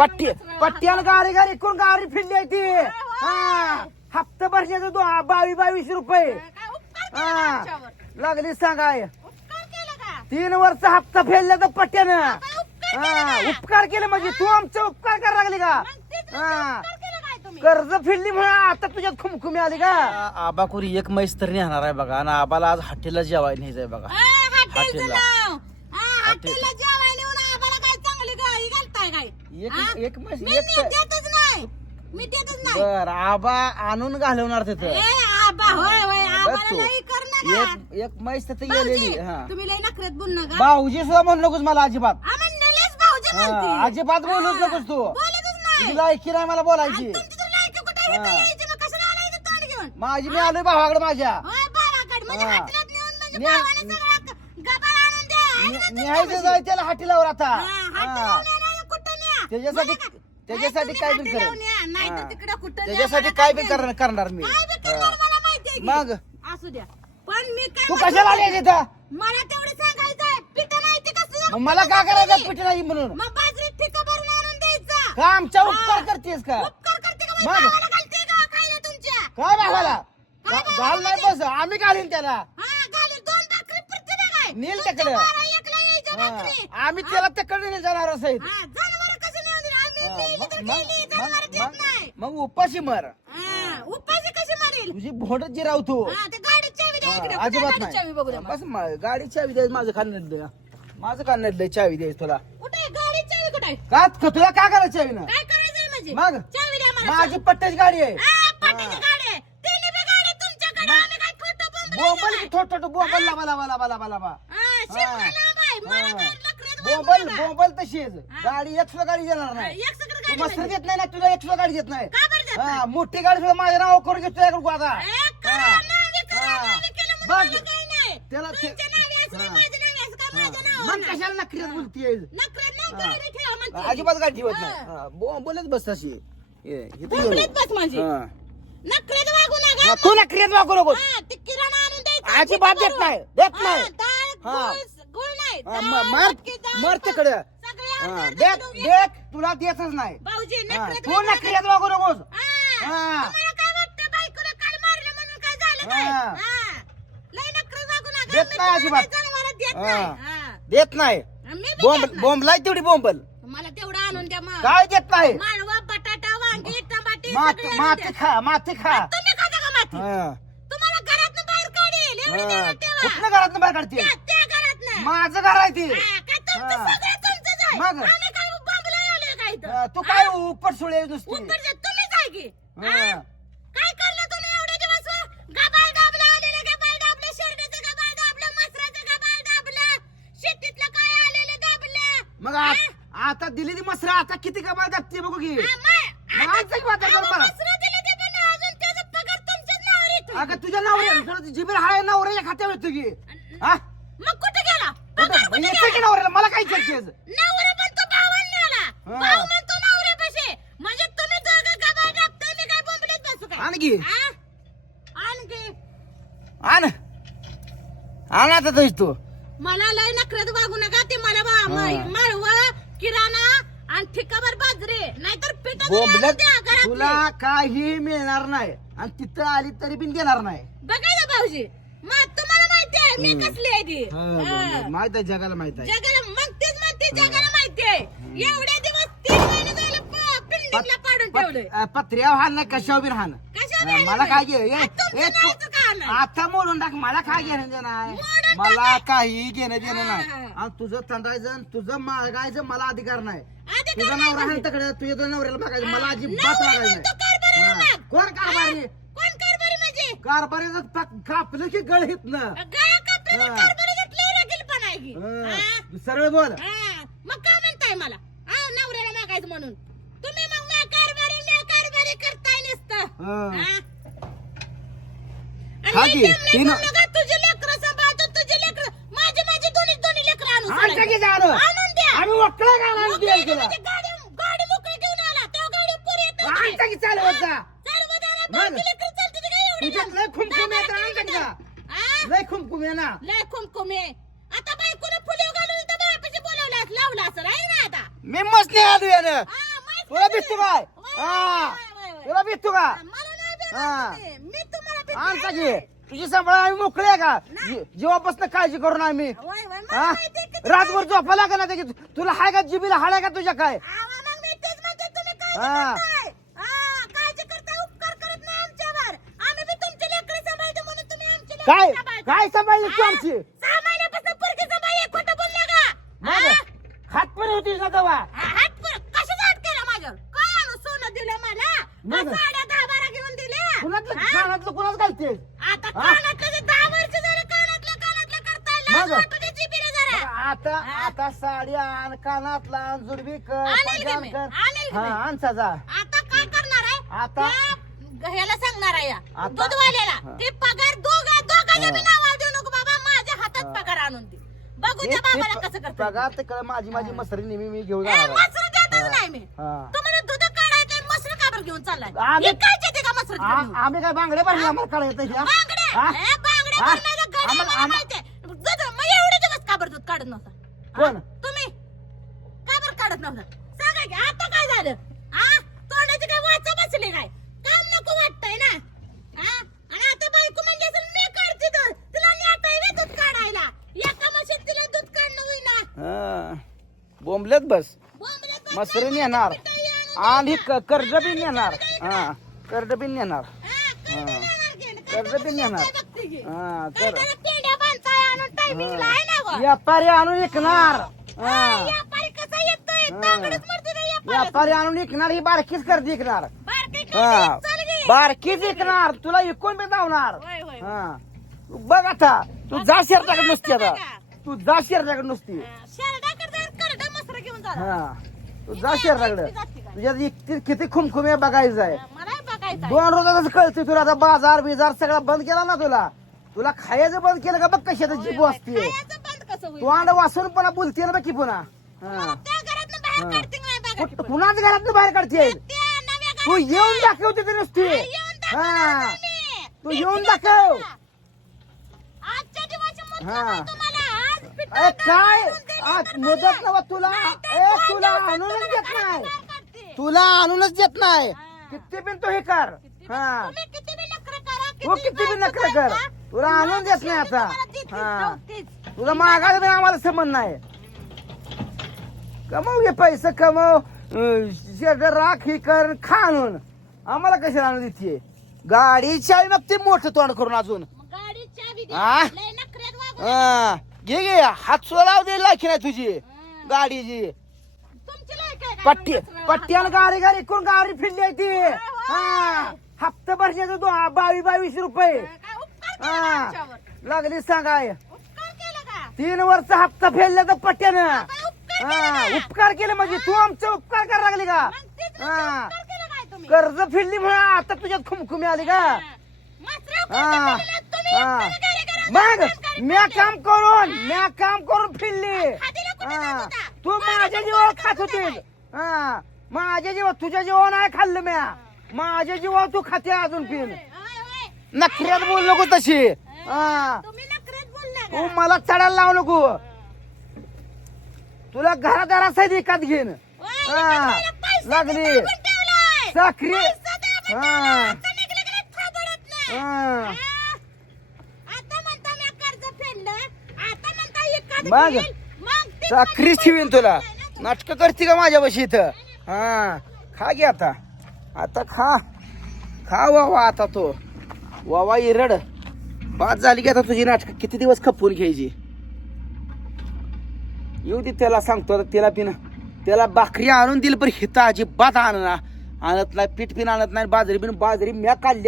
पट्टी पट्ट्याला गाडी गाडी कोण गाडी फिरली आहे ती. हा हप्ता भरण्याचं दो बावीस बावीस रुपये. हा? लागली सांगाय उपकार केला का? तीन वर्ष हप्ता फेडला तर पट्ट्यानं. हा उपकार केले म्हणजे तू आमचा उपकार करायला लागली का? हा. कर्ज फेडली म्हणून आता तुझ्यात खुमखुमी आली का? आबाकुरी एक मैस तर नेणार आहे बघा. आणि आबाला आज हॉटेलला जेवायला न्यायचंय बघा. हा, हॉटेलला. एक? एक म्हैस मी एक देतच नाही. मी देतच नाही. बर आबा आणून घालवणार ए तिथं आबा होय होय आम्हाला तू. लई कर नका एक एक म्हैस तिथं भाऊजी, गेलेली हा. तुम्ही लई नखरेत बोल नका. भाऊजी सुद्धा म्हणू नकोस मला अजिबात. आम्ही नेलेच भाऊजी हा, म्हणते. अजिबात बोलूच नकोस तू. बोलतच नाही. तुझी लायकी नाही मला बोलायची. आणि तुमची तर लायकी कुठे इथं हा. यायची मग कशाला आला इथं तोंड घेऊन? माझी मी आलोय भावाकडे माझ्या. होय बाळाकड म्हणजे हा. हॉटेलात नेऊन म्हणजे न्या- भावाने सगळा गबाळ आणून द्या. आहे ना तुमच्या न्यायचं? जाय त्याला हाटीलावर आता. हा, हा. हॉटेलावर न्या, कुठं न्या? त्याच्यासाठी का- त्याच्यासाठी काय बी करेन हा. तिकडं कुठं त्याच्यासाठी काय बी करणार करणार मी काय बी करणार. मला माहितीये की. मग? असू द्या पण मी काय तू म्हणतो कशाला आली माहितीये? तिथं मला तेवढं सांगायचंय पिठं नाही ते कसं मग मला काय करायचं पिठी नाही म्हणून मग बाजरीत ठिका भरून आणून द्यायचा का आमच्या. उपकार करतेस का उपकार करते का मग? बाई? गावाला घालते का खायला तुमच्या काय भावाला काय घा- भावाला घाल नाही बस आम्ही घालीन त्याला हा घालून दोन भाकरी पुरते ना काय नेल तुमच्या तिकडे. बारा एकला यायच्या हा. भाकरी. आम्ही त्याला तिकडे जाणार हा, कसं जनावरं देत नाही. मग उपाशी मर हा, उपाशी कशी मारेल तुझी भोंड जिराव तू हा, ते गाडीची चावी द्या इकडे. कुठे अजिबात गाडीची चावी बघू द्या नाही मला. बस म- गाडी चावी द्यायची माझं खाण्यात द्या माझं खाण्यात द्यायची चावी द्यायची तुला कुठे आहे? गाडीची चावी कुठे आहे? का क- तुला काय करायचं चावी ना काय करायचंय म्हणजे मग? चावी द्या मला माझी पट्ट्याची गाडी आहे हा, पाठीची गाडी आहे. तिन्ही बी गाडी तुमच्याकडे. आम्ही काय खोटं बोंबलं बोंबल नाही. थोट थोट बोंबल लावा लावा लावा लावा लावा हा, आहे. मला काय बोंबल. बोंबल तशीच गाडी एक सुद्धा गाडी देणार नाही एक सगळं तू गाडी मस्त. देत नाही ना तुला एक सुद्धा गाडी देत नाही का बरं देत हा मोठी गाडी सुद्धा माझ्या नाव करून घेतो याकडे आता ए, करा, हा. नावे करा, हा. नावे केलं म्हणून बघ. मला काही नाही. त्याला ते- तुमच्या नावे असलं, हा. माझ्या नावे असलं, का माझ्या. नावावर मग नाही. कशाला नखरीत बोलतीये. गाडी ठेवा म्हणते. अजिबात गाडी ठेवत. नाही हा, बस तशी ये, इथं बोंबलत गेलो. बस माझी. हा. नखरेत वागू नका. हा, तू नखरीत वागू नको हा, ते किराणा आणून द्यायचा. अजिबात देत. नाही, देत हा, नाही. डाळ, हा. गुळ नाही. हा, मर मटकी, मर तिकडे सगळे हा, देख देख तुला देतच नाही भाऊजी हा, तू वागू नकोस हा. हा. तुम्हाला काय वाटतं बायकोला काल मारलं म्हणून काय झालं काय हा. हा. लय नखरे वागू नका. देत मी नाही तुम्हाला अजिबात. देत हा. नाही. हा. देत नाही मी बी बोंब देत नाही. बोंबलाय तेवढी बोंबल मला तेवढं आणून द्या मग काय देत नाही माळवा बटाटा वांगी टमाटे माती सगळे आणून माती द्या. खा माती खा तुम्ही खाता का माती हा. तुम्हाला घरातनं बाहेर काढेल एवढं हा. ध्यानात ठेवा. कुठनं घरात बाहेर काढते त्या त्या घरातनं. माझं घर आहे ते. हा, तुमचं हा. मग? काय? हा, तू उपट सोडे नुसती. हा. हा? मग आ- आता दिली ती मसरा आता किती कमाल दाखते बघू की. हा, मला. ते. अगं तुझ्या नवऱ्या जिबीर हाय नवऱ्याच्या खात्यावर येतो की. हा? मग कुठे नवऱ्याला मला काय नवरा म्हणतो. हा. भाऊ म्हणतो नवऱ्यापाशी. म्हणजे तुम्ही दोघं गबाळ दाबताय, मी काय बोंबलत बसू काय? आणखी हा? आणखी आण आण आता तुझ तू मला लय नखरेत वागू नका ते मला बा- हा. म- माळवं किराणा आणि ठिकाभर बाजरी नाहीतर पिठा बोंबलत द्या घरातली. तुला काही मिळणार नाही आणि तिथं आली तरी पण देणार नाही बघा ना भाऊजी मग तुम्हाला मी. कसली आहे ती हा. माहीत आहे जगाला माहीत आहे जगाला मग तेच म्हणते जगाला माहिती आहे एवढ्या दिवस तीन महिने झालं प- पाडून ठेवलंय पत- अ, पत्र्यावर हाण नाही कशावर बी हाण कशावर मला हाण काय. घे ए, आ, तुमचं ए, तू- नाहीचं का नाही? आता मोडून टाक मला काय घेणं देणं आहे मला काही घेणं देणं नाही हा. आणि तुझं तंडायचं आणि तुझं मागायचं मला अधिकार नाही तुझा नवरा म्हणजे. तकडे तुझ्या नवऱ्याला मागायचं मला. अजिबात नवरा म्हणतो नाही हा. माग. कोण कारभारी कोण कारभारी म्हणजे कारभारीचं कापलं की गळ हितनं गळा कापलेला हा. कारभारी घेतलंय रगील पण आहे की. हा. हा? सरळ बोल हा. मग काय म्हणताय मला हा नवऱ्याला मागायचं म्हणून तुम्ही मग म्या कारभारी म्या कारभारी करताय नुसतं हा. हा? हा आणि की, हे जमलंय तीन- करू नका, तुझे लेकरं सांभाळतो तुझे लेकरं माझे माझे दोन्ही दोन्ही लेकरं आणून आणता सोडायचे. की जाणं आणून द्या आम्ही वक्कला घालायला मोकळी द्यायचं तुला म्हणजे गाडी गाडी मोकळी घेऊन आला तेव्हा गाडी पुढे येत नव्हती. आणता की चालवत जा चालवा दारा, मग? बारकी लेकरं चालते ते काय एवढी तुझ्यात लांब? लय खुमखुम येतं, दहा आणता की बारा जा. किलोमीटर. हा? लय खुमखुम आहे ना लय खुमखुम आहे आता बायकोने फुले घालून इथं बायापाशी बोलावलं लावलं असं आहे ना आता मी मस्त नाही आलो यानं. हा, तुला भेटतो काय? हा. तुला भेटतो का? नाही हा. आमचा घे. तुझी सांभाळ आम्ही मोकळे आहे का? जीवापासून काळजी करून आम्ही. हा? रातभर झोपा लागा ना त्याची. तुला हाय का जिबीला? हाड आहे का तुझ्या काय? हा. नाही काय. काय सांभाळली तू? आमची सहा महिन्यापासून पोरगी सांभाळली, खोटं बोलू नका. मग हा? हात पण होतीस ना तेव्हा हात पर- कशाचा हात केला माझ्यावर? काय आणून सोनं दिलं मला? मग? का साड्या दहा बारा घेऊन दिल्या? कुणातलं हा? कानातलं कुणाच घालतेस आता हा? कानातलं जे दहा वर्ष झालं कानातलं कानातलं करताय लाज मग? वाटू दे जिभेला जरा. आता हा? आता साडी आण कानातला आण जुडबी कर आणेल की पंजाब मी, कर आणेल की हा मी. आण जा आता काय करणार आहे आता? त्या ह्याला सांगणार आहे या आता? दूधवाल्याला हा. ते पगार दोघा हा. बी देऊ नको बाबा माझ्या हातात. पगार आणून दे बघू त्या बाबाला कसं करतो माझी माझी मसरी नेहमी मी घेऊन जाणार आहे. मसर देतच. नाही मी हा. तुम्हाला दूध काढायचं मसर काबर घेऊन चाललाय आम्ही- ते का मसर आम्ही काय बांगडे भरले आम्हाला ह्या? हा? बांगड्या हा? माहितीये. दूध मग एवढे दिवस दूध काढत नव्हता? कोण? तुम्ही काबर काढत नव्हता सांगा की आता काय झालं हा तोंडाची काय वाचा बसली काय काम नको वाटतंय ना हा आणि आता बायको म्हणजे असेल मी काढते दूध तुला नेता येईल दूध काढायला एका मशीन तिला दूध काढणं होईना हा. बोंबलेत बस. बोंबलत बसलाय, मसरी माझ्या नेणार आणि कर्ज बी नेणार. हा कर्ज बी नेणार. हा, कर्ज बी नेणार. हा? व्यापारी आणून विकणार. व्यापारी हा. आणून विकणार ही बारकीच कर्ज विकणार. हा? बारकीच विकणार. तुला विकून बी होय. हा. बघ आता. तू जा शेरच्याकडे नुसती आता. तू जा शेरच्याकडे नुसती हा, शेरडाकडे जर करडं मसरं घेऊन जा. हा तू जा तुझ्यात इतकी किती खुमखुमे बघायचं आहे बघायचं आहे. दोन रोजातच कळते तुला आता बाजार बिजार सगळा बंद केला ना तुला तुला खायचं बंद केलं का बघ कशी आता जीभ होय. असते खायचं बंद कसं होईल? तू अंड वाचून पुन्हा बोलते ना बघ की पुन्हा हा. त्या घरातनं बाहेर हा. काढते नाही बघा की कुठ- पण. कुणाच घरात बाहेर काढते त्या नव्या तू येऊन दाखवते ते नुसती हा. तू येऊन दाखव. आजच्या हा. आहे तुम्हाला. आज पिठलं अरे काय आज तर मुदत बघा. नव तुला तर ए तुला आणूनच देत नाही. तुला आणूनच देत नाही हा. किती बिन तो हे कर हा तू किती बी बायको नखरं करा. तुला आणून देत नाही आता. हा. तुला मागायला बी आम्हाला संबंध नाही कमव घे पैसे कमव अं, शेड राख ही कर खा आणून आम्हाला कशाला आणून देते गाडीची आई मग ते मोठं तोंड करून अजून मग गाडीत चावी दे. हा? लय नखऱ्यात वागू हा. घे घे हात सुद्धा लाव दे लाखी नाही तुझी. गाडीची गाडीची तुमची लायक आहे का पट्टी पट्ट्यानं गाडी गाडी करून गाडी फिरली आहे ती. हा हप्ता भरण्याचं दो बावीस बावीस रुपये काय उपकार केला हा आमच्यावर? लागली सांगाय उपकार केला का तीन वर्ष हप्ता फेडला तर पट्ट्यानं काय उपकार केला हा का? उपकार केले म्हणजे तू आमचा उपकार करायला लागली का मग तेच हा. उपकार केला काय तुम्ही? कर्ज फिरली म्हणून आता तुझ्यात खुमखुमी आली का हा. हा तुम्ही हा. का? मग म्या. काम करून म्या काम करून फिरली हा. तू माझ्या जीवावर खात खात होता होतीस हा माझ्या जीवा तुझ्या जीवावर नाही खाल्लं म्या माझ्या जीवावर तू खाते अजून होय. नखऱ्यात बोल नको तशी हा तुम्ही नखरेत बोलला तू? मला चढायला लावू नको तुला एकात घेईन होय, हा. तुम्हाला पैसा लागली. दाबून ठेवलाय. साखरी पैसा दाबून हा. ठेवलाय. आता निघलं की नाही थांबवत नाही. हा. हा. आता म्हणता मी कर्ज फेडलं आता म्हणता एखाद मग? पैसे ठेवीन. तुला. नाटक करते का माझ्या बशी इथं? हा. खा घे आता. आता खा. खा वावा आता तो. वावा इरड. बाद झाली की आता तुझी नाटक. किती दिवस खपवून घ्यायची? येऊ दे त्याला सांगतो आता त्याला पिन त्याला भाकरी आणून दिली पण हिता अजिबात आणणार आणत नाही पीठ पिन आणत नाही बाजरी बिन बाजरी म्या काढली.